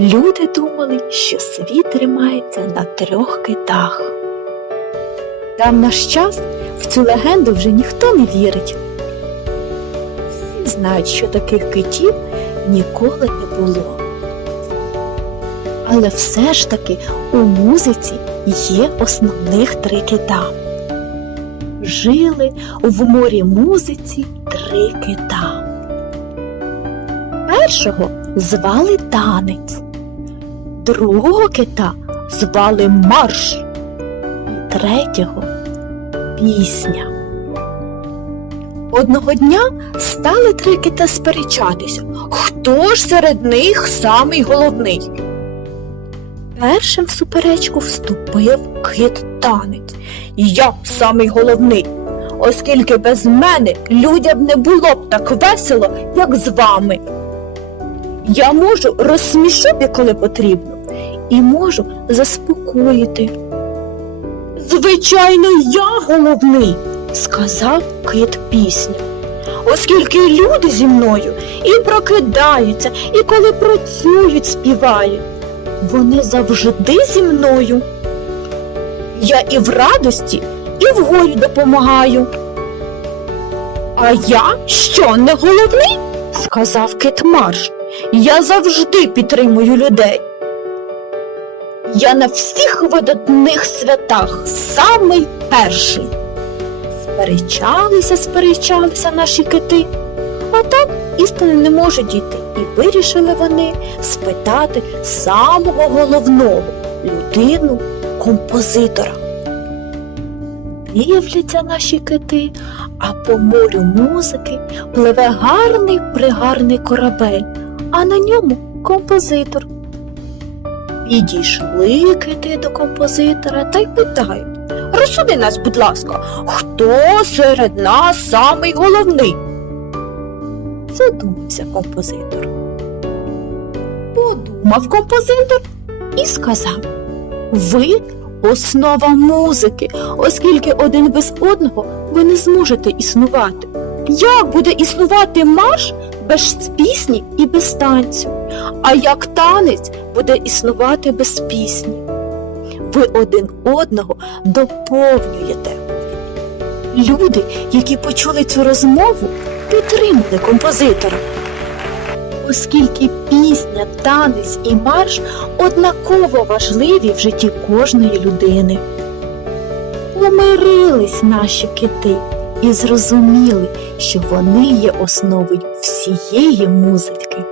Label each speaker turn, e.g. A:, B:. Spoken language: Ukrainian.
A: Люди думали, що світ тримається на трьох китах. Та в наш час в цю легенду вже ніхто не вірить. Всі знають, що таких китів ніколи не було. Але все ж таки у музиці є основних три кита. Жили в морі музиці три кита. Першого звали танець, другого кита звали марш, і третього пісня. Одного дня стали три кита сперечатися, хто ж серед них самий головний. Першим в суперечку вступив кит танець. Я самий головний, оскільки без мене людям не було б так весело, як з вами. Я можу розсмішити, коли потрібно, і можу заспокоїти. Звичайно, я головний, сказав кит пісню. Оскільки люди зі мною і прокидаються, і коли працюють, співають. Вони завжди зі мною. Я і в радості, і в горі допомагаю. А я що, не головний? сказав кит Марш. Я завжди підтримую людей. Я на всіх видатних святах самий перший. Сперечалися, сперечалися наші кити, а так істини не може дійти. І вирішили вони спитати самого головного людину композитора. Дивляться наші кити, а по морю музики пливе гарний пригарний корабель, а на ньому композитор. Підійшли кити до композитора та й питають Розсуди нас, будь ласка, хто серед нас самий головний? Задумався композитор. Подумав композитор і сказав Ви основа музики, оскільки один без одного ви не зможете існувати. Як буде існувати марш без пісні і без танцю? А як танець буде існувати без пісні? Ви один одного доповнюєте. Люди, які почули цю розмову, підтримали композитора. Оскільки пісня, танець і марш однаково важливі в житті кожної людини. Помирились наші кити і зрозуміли, що вони є основою всієї музики.